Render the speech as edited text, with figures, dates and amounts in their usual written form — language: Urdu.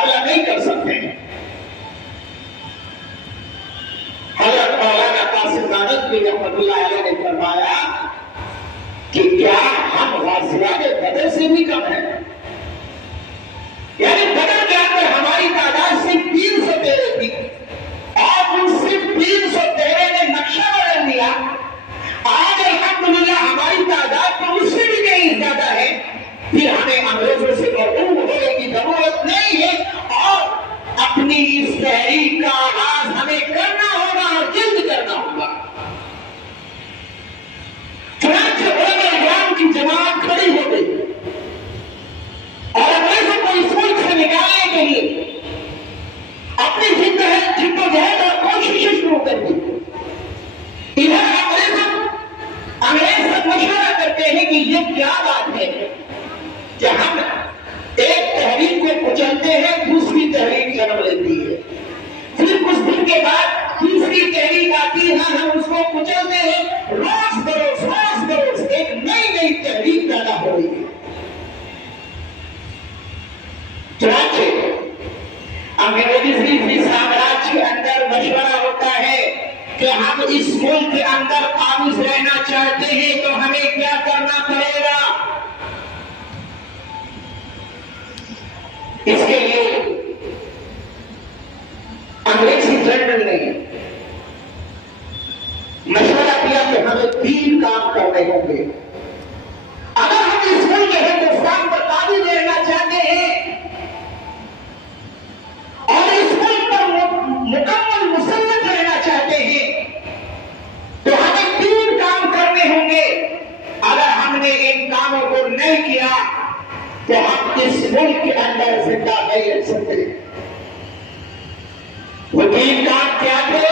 مقابلہ نہیں کر سکتے ہیں۔ حضرت مولانا قاسم نانوتوی رحمۃ اللہ علیہ نے فرمایا کہ کیا ہم غازیان بدر سے بھی کم ہیں؟ یعنی بدر کے اندر ہماری تعداد صرف 313 تھی اور ان صرف 313 نے نقشہ بدل دیا۔ آج الحمدللہ ہماری تعداد تو اس سے بھی کہیں زیادہ ہے، پھر ہمیں انگریزوں سے مرعوب ہونے کی ضرورت نہیں ہے اور اپنی اس تحریک کا آغاز ہمیں کرنا ہوگا اور جلد کرنا ہوگا۔ چنانچہ علماء کرام کی جماعت کھڑی ہو گئی اور انگریزوں کو اس ملک سے نکالنے کے لیے اپنی جدوجہد اور کوششیں شروع کر دی۔ ادھر انگریز سے مشورہ کرتے ہیں کہ یہ کیا بات ہے کہ ہم ایک تحریک کو کچلتے ہیں، دوسری تحریک جنم لیتی ہے، پھر کچھ دن کے بعد تیسری تحریک آتی ہے، ہم اس کو کچلتے ہیں، روز بروز ایک نئی تحریک پیدا ہو رہی ہے۔ چنانچہ انگریزی سامراج کے اندر مشورہ ہوتا ہے کہ ہم اس ملک کے اندر قابض رہنا چاہتے ہیں تو ہمیں کیا کرنا پڑے گا۔ اس کے لیے انگریزی جنرل نے مشورہ کیا کہ ہمیں 3 کام کرنے ہوں گے۔ اگر ہم اس ملک ہندوستان پر قابض رہنا چاہتے ہیں اور اس ملک پر مکمل مسلط رہنا چاہتے ہیں تو ہمیں 3 کام کرنے ہوں گے۔ اگر ہم نے ان کاموں کو نہیں کیا تو ہم اس ملک کے اندر زندہ نہیں رہ سکتے۔ وہ 3 کام کیا تھے؟